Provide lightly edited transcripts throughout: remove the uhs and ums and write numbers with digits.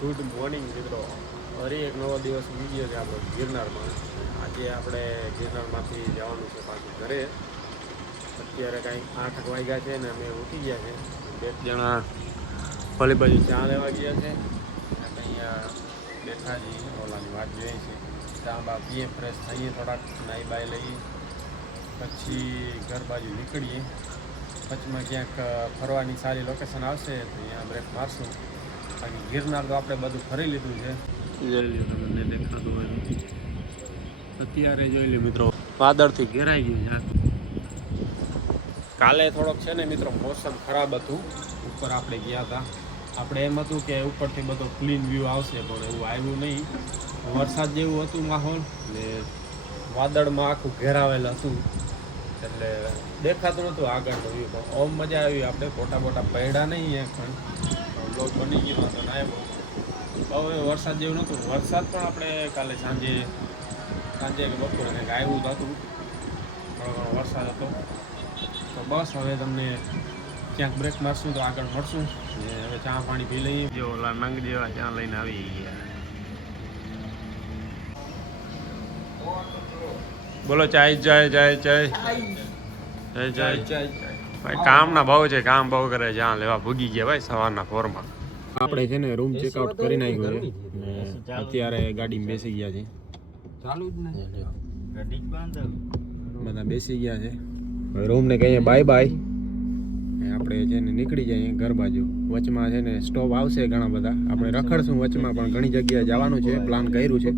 Good morning મિત્રો. ફરી એક નવો દિવસ વિડીયો છે આપણો ગિરનારમાં. આજે આપણે ગિરનારમાંથી જવાનું છે પાછું ઘરે. અત્યારે કાંઈ 8 વાગ્યા છે ને અમે ઉઠી ગયા છે. 2 જણા ફળી બાજુ ચા લેવા ગયા છે. અહીંયા બેઠા જઈએ ઓલાની વાત જોઈએ છે. ચા બા પીએ, ફ્રેશ થઈએ, થોડાક નાહી બાઈ લઈએ, પછી ઘર બાજુ નીકળીએ. પછીમાં ક્યાંક ફરવાની સારી લોકેશન આવશે તો અહીંયા બ્રેક મારશું. બાકી ગિરનાર તો આપણે બધું ફરી લીધું છે. જોઈ લો, તમને દેખાતું હોય અત્યારે જોઈ લો મિત્રો, વાદળથી ઘેરાઈ ગયું છે. કાલે થોડોક છે ને મિત્રો મોસમ ખરાબ હતું. ઉપર આપણે ગયા હતા, આપણે એમ હતું કે ઉપરથી બધો ક્લીન વ્યૂ આવશે, પણ એવું આવ્યું નહીં. વરસાદ જેવું હતું માહોલ ને વાદળમાં આખું ઘેરાવેલ હતું એટલે દેખાતું નહોતું આગળનું વ્યૂ. પણ ઓમ મજા આવી. આપણે ફોટા બોટા પડ્યા નહીં એક પણ બ્લોગ બની ગયો હતો ને આવ્યો. હવે વરસાદ જેવું નહોતું. વરસાદ પણ આપણે કાલે સાંજે કે બપોરે કંઈક આવ્યું તો હતું, ઘણો ઘણો વરસાદ હતો. તો બસ હવે તમને ક્યાંક બ્રેક મારશું તો આગળ મળશું. ને હવે ચા પાણી પી લઈએ. જો ઓલા નંગ જેવા ચા લઈને આવી ગયા. બોલો ચાય ચાય ચાય ચાય ચાય ચાય. ભાઈ કામના બહુ છે, કામ બહુ કરે. જ્યાં લેવા ભૂગી ગયા ભાઈ સવારના પોરમાં. આપણે છે ને રૂમ ચેકઆઉટ કરી નાખ્યું છે ને અત્યારે ગાડીમાં બેસી ગયા છે. ચાલુ જ ને બધા બેસી ગયા છે. હવે રૂમને કહીએ બાય બાય. આપણે છે ને નીકળી જઈએ ઘર બાજુ. વચમાં છે ને સ્ટોપ આવશે ઘણા બધા. આપણે રખડશું વચમાં, પણ ઘણી જગ્યાએ જવાનું છે, પ્લાન કર્યું છે,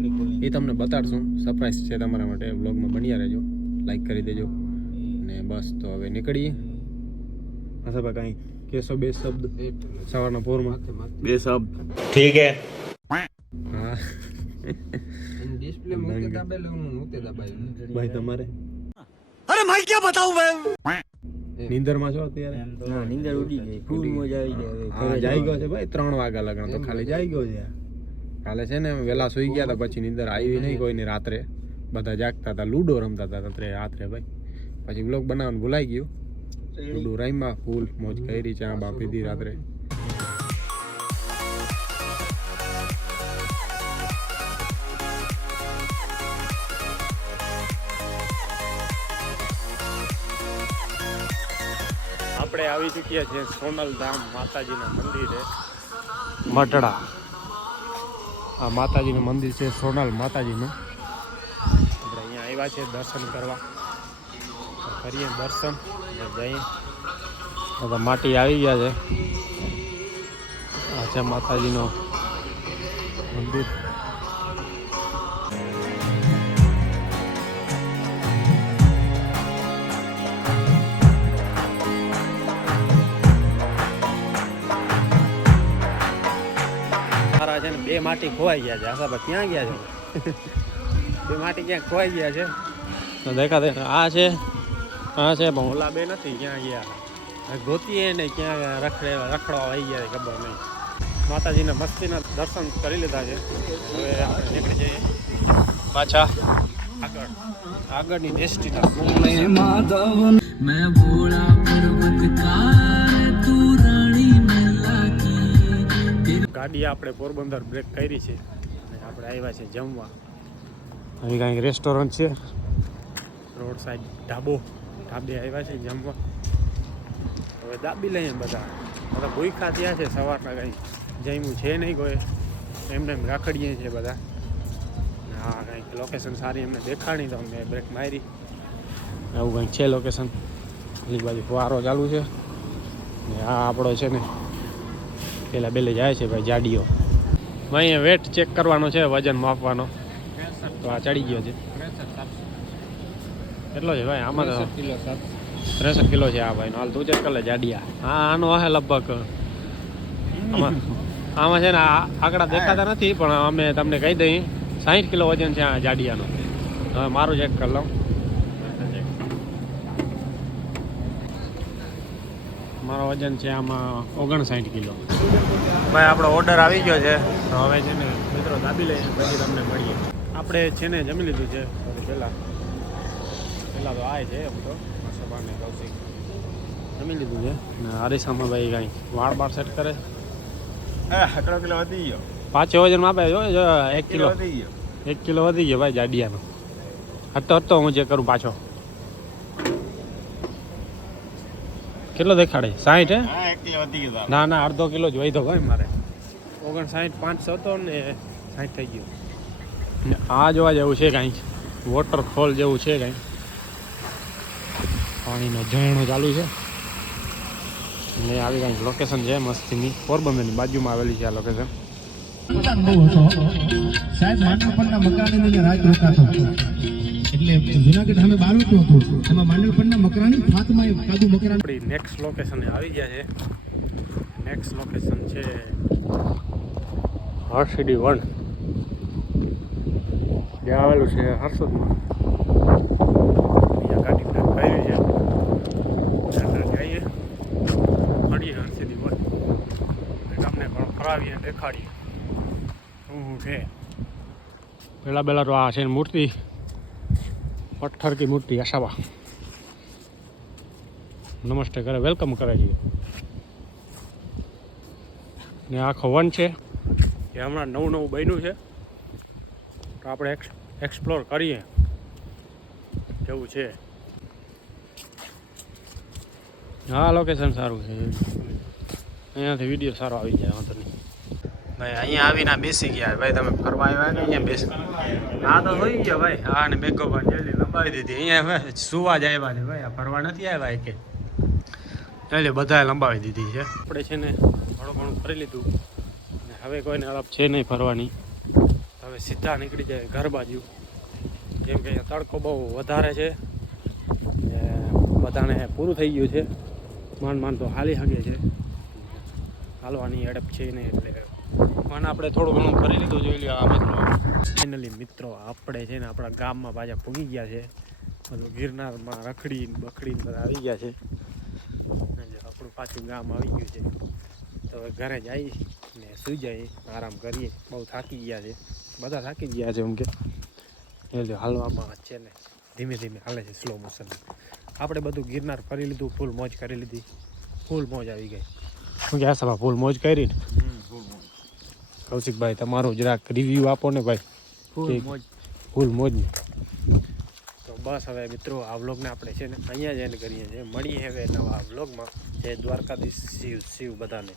એ તમને બતાડશું. સરપ્રાઈઝ છે તમારા માટે. વ્લોગમાં બન્યા રહેજો, લાઈક કરી દેજો. ને બસ તો હવે નીકળીએ. આશા કાંઈ કેસો બે શબ્દ સવારના પોરમાં? બે શબ્દ ઠીક હે. હા ડિસ્પ્લે મૂકે દાબેલું મૂકે દાબાયું ભાઈ તમારે. અરે ભાઈ ક્યાં બતાવું ભાઈ. નીંદરમાં છો અત્યારે? ના, નીંદર ઉડી ગઈ, ફૂલ મજા આવી ગઈ. હવે જાઈ ગયો છે ભાઈ 3 વાગ્યા લગન તો ખાલી જાઈ ગયો છે. કાલે છે ને વહેલા સુઈ ગયા હતા, પછી નીંદર આવી નહીં કોઈને. રાત્રે બધા જાગતા હતા, લૂડો રમતા હતા રાત્રે ભાઈ. પછી વ્લોગ બનાવવાનું ભૂલાઈ ગયું. લૂડો રમ્યા, ફૂલ મોજ કરી, ચા બા પીધી રાત્રે. આપણે આવી ચૂક્યા છીએ સોનલધામ માતાજીના મંદિરે, મઢડા. આ માતાજીનું મંદિર છે, સોનલ માતાજીનું. આપણે અહીંયા આવ્યા છે દર્શન કરવા. કરીએ દર્શન, જઈએ. બધા માટી આવી ગયા છે. આ છે માતાજીનું મંદિર. છે ને 2 માટી ખોવાઈ ગયા છે. આસાબા ક્યાં ગયા છે? 2 માટી ક્યાં ખોવાઈ ગયા છે? દેખાતે આ છે, આ છે, પણ ઓલા 2 નથી. ક્યાં ગયા ગોતીએ ને ક્યાં રખડવા આવી ગયા ખબર નહીં. માતાજીના મસ્તીના દર્શન કરી લીધા છે. હવે આપણે નીકળી જઈએ પાછા આગળની ડેસ્ટિનેશન. ગાડી આપણે પોરબંદર બ્રેક કરી છે અને આપણે આવ્યા છે જમવા. અહીં કાંઈક રેસ્ટોરન્ટ છે, રોડ સાઈડ ઢાબે આવ્યા છે જમવા. હવે દાબી લઈએ. બધા ભૂખા થયા છે સવારના, કંઈ જમ્યું છે નહીં કોઈ. એમને એમ રાખડીએ છીએ બધા. હા, કંઈક લોકેશન સારી એમને દેખાડી તો અમને બ્રેક મારી. આવું કંઈક છે લોકેશન. એની બાજુ ફુવારો ચાલુ છે ને આ આપણો છે ને પેલા બેલે જાય છે ભાઈ જાડીઓ. અહીંયા વેટ ચેક કરવાનો છે, વજન માપવાનો. તો આ ચડી ગયો છે. કેટલો છે ભાઈ? આમાં તો 63 કિલો છે આ ભાઈ. હાલ તું ચેક કરી લે જાડિયા. હા, આનો હે લગભગ. આમાં છે ને આંકડા દેખાતા નથી, પણ અમે તમને કહી દઈએ 60 કિલો વજન છે આ જાડિયાનો. હવે મારું ચેક કરી લઉં. મારો વજન છે આમાં 59 કિલો. ભાઈ આપણો ઓર્ડર આવી ગયો છે, તો હવે છે ને મિત્રો દાબી લઈએ, પછી તમને મળીએ. આપણે છે ને જમી લીધું છે પહેલાં તો આ છે એમ તો સવારને કૌશિક જમી લીધું છે ને. હરીસામાં ભાઈ કાંઈ વાળ બાળ સેટ કરે. હા, 1 કિલો વધી ગયો. પાછો વજન માપે જો 1 કિલો વધી ગયો. 1 કિલો વધી ગયો ભાઈ જાડિયાનો. હતો હું જે કરું પાછો. કેટલો દેખાડે 60 હે? હા 1 કિલો વધી ગયો. ના ના અડધો કિલો જ વધ્યો ભાઈ મારે. 59.5 હતો ને 60 થઈ ગયો. ને આ જોવા જેવું છે કાંઈ વોટરફોલ જેવું છે કાંઈ. પાણીનો ઝરણો ચાલુ છે. ને આવી કાંઈક લોકેશન છે મસ્તીની. પોરબંદરની બાજુમાં આવેલી છે આ લોકેશન. સાહેબ માંડલપણના મકરાણીનો રાજ રોકાતો એટલે જુનાગઢ સામે બારોટો હતો એમાં માંડલપણના મકરાણી ફાતમાં કાદુ મકરાણી. આપણી નેક્સ્ટ લોકેશને આવી ગયા છે. નેક્સ્ટ લોકેશન છે હરસિડી 1 જે આવેલું છે હરસદમાં. અહીંયા ગાડી કર્યું છે જઈએ મળીએ હરસિડી 1 તમને પણ ફરાવીએ દેખાડીએ શું છે. પહેલાં તો આ છે મૂર્તિ પથ્થર કી મૂર્તિ આશાબા નમસ્તે કરે વેલકમ કરે છે. ને આખો વન છે એ હમણાં નવું બન્યું છે તો આપણે એક્સપ્લોર કરીએ કેવું છે. હા લોકેશન સારું છે અહીંયાથી વિડીયો સારો આવી જાય વાંધો નહીં. ભાઈ અહીંયા આવીને બેસી ગયા ભાઈ. તમે ફરવા આવ્યા ને અહીંયા બેસી હા તો હોઈ ગયા ભાઈ. હા ને બેગો પણ જલ્દી લંબાવી દીધી. અહીંયા સુવા જ આવ્યા છે ભાઈ. આ ફરવા નથી આવ્યા કે એટલે બધાએ લંબાવી દીધી છે. આપણે છે ને થોડું ઘણું ફરી લીધું ને હવે કોઈને અડપ છે નહીં ફરવાની. હવે સીધા નીકળી જાય ઘર બાજુ. કેમ કે અહીંયા તડકો બહુ વધારે છે ને બધાને પૂરું થઈ ગયું છે. માંડ તો હાલી શકે છે. હાલવાની અડપ છે નહીં એટલે પણ આપણે થોડું ઘણું ફરી લીધું. જોઈ લો આ મિત્રો ફાઇનલી મિત્રો આપણે છે ને આપણા ગામમાં પાછા પૂગી ગયા છે. બધું ગિરનારમાં રખડીને બખડીને બધા આવી ગયા છે. આપણું પાછું ગામ આવી ગયું છે તો હવે ઘરે જઈએ ને સુઈ જઈએ આરામ કરીએ. બહુ થાકી ગયા છે બધા થાકી ગયા છે એમ કે એટલે હાલવામાં છે ને ધીમે ધીમે હાલે છે સ્લો મોશન. આપણે બધું ગિરનાર ફરી લીધું. ફૂલ મોજ કરી લીધી. ફૂલ મોજ આવી ગઈ. શું કે સભા ફૂલ મોજ કરી ને કૌશિકભાઈ તમારું જરાક રિવ્યૂ આપો ને ભાઈ. ફૂલ મોજ ને તો બસ હવે મિત્રો આ વ્લોગને આપણે છે ને અહીંયા જ એન્ડ કરીએ છીએ. મળીએ હવે નવા વ્લોગમાં. જય દ્વારકાધીશ શિવ બધાને.